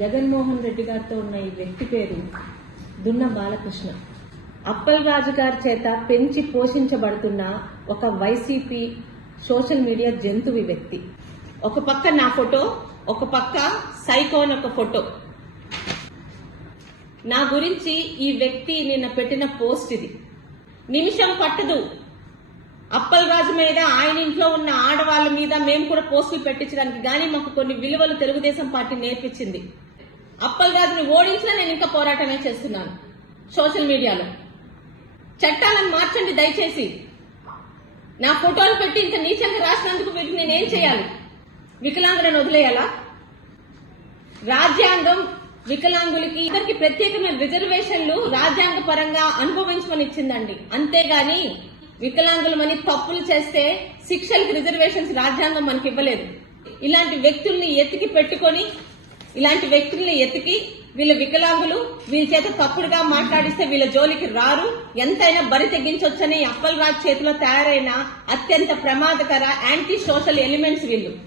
జగన్మోహన్ రెడ్డి గారితో ఉన్న ఈ వ్యక్తి పేరు దున్న బాలకృష్ణ. అప్పల్ రాజు గారి చేత పెంచి పోషించబడుతున్న ఒక వైసీపీ సోషల్ మీడియా జంతువు వ్యక్తి. ఒక పక్క నా ఫోటో, ఒక పక్క సైకోన్ ఒక ఫోటో. నా గురించి ఈ వ్యక్తి నిన్న పెట్టిన పోస్ట్ ఇది. నిమిషం పట్టదు అప్పల్ రాజు మీద, ఆయన ఇంట్లో ఉన్న ఆడవాళ్ల మీద మేము కూడా పోస్టులు పెట్టించడానికి. గానీ మాకు కొన్ని విలువలు తెలుగుదేశం పార్టీ నేర్పించింది. అప్పల్ రాజుని ఓడించినా నేను ఇంకా పోరాటమే చేస్తున్నాను సోషల్ మీడియాలో. చట్టాలను మార్చండి దయచేసి. నా ఫోటోలు పెట్టి ఇంత నీచంగా రాసినందుకు వీటిని నేనేం చేయాలి? వికలాంగులను వదిలేయాలా? రాజ్యాంగం వికలాంగులకి ఇద్దరికి ప్రత్యేకమైన రిజర్వేషన్లు రాజ్యాంగ పరంగా అనుభవించమని ఇచ్చిందండి. అంతేగాని వికలాంగులమని తప్పులు చేస్తే శిక్షలకు రిజర్వేషన్స్ రాజ్యాంగం మనకి ఇవ్వలేదు. ఇలాంటి వ్యక్తుల్ని ఎత్తికి పెట్టుకొని, ఇలాంటి వ్యక్తుల్ని ఎత్తికి వీళ్ళ వికలాంగులు వీళ్ళ చేత తప్పుడుగా మాట్లాడిస్తే వీళ్ళ జోలికి రారు, ఎంతైనా బరి తెగించొచ్చని అప్పల్ రాజ్ చేతిలో తయారైన అత్యంత ప్రమాదకర యాంటీ సోషల్ ఎలిమెంట్స్ వీళ్ళు.